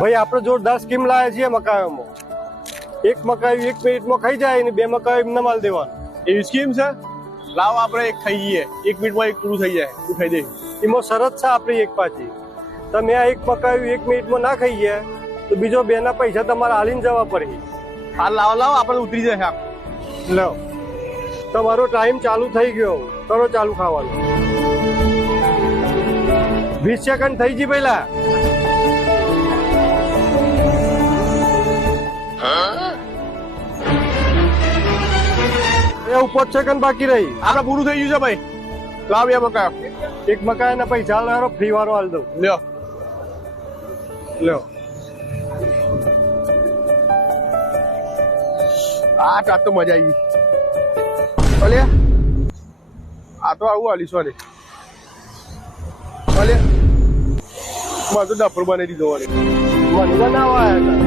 ભાઈ આપણે જોરદાર સ્કીમ લાયા છીએ મકાઈઓમાં. એક મકાઈ 1 મિનિટમાં ખાઈ જાય ને 2 મકાઈ એમને માલ દેવાનું. એવી સ્કીમ છે? લાવો આપણે એક ખાઈ જઈએ, 1 મિનિટમાં એક પૂરું થઈ જાય, તું ખાઈ દે. એમાં શરત છે આપણી એક પાછી, તમે આ એક મકાઈ 1 મિનિટમાં ના ખાઈ ગયા તો બીજો 2 ના પૈસા તમારે હાલીને જવા પડે. હા લાવો આપણે ઉતરી જાય. લો તમારો ટાઈમ ચાલુ થઈ ગયો, કરો ચાલુ ખાવાનું. 20 સેકન્ડ થઈ ગઈ પહેલા. એ 5 સેકન્ડ બાકી રહી. આપણે પૂરું થઈ ગયું છે ભાઈ. લાવ 2 મકાઈ. એક મકાઈ ના પૈસા હાલો, ફ્રી વાળો હાલ દઉં. લ્યો આ ચાટ તો મજા આવી. ભલે આ તો આવું હાલી સોરી. ભલે મારે તો ડફર બનાવી દીધો. મને બનાવવા આવ્યા હતા.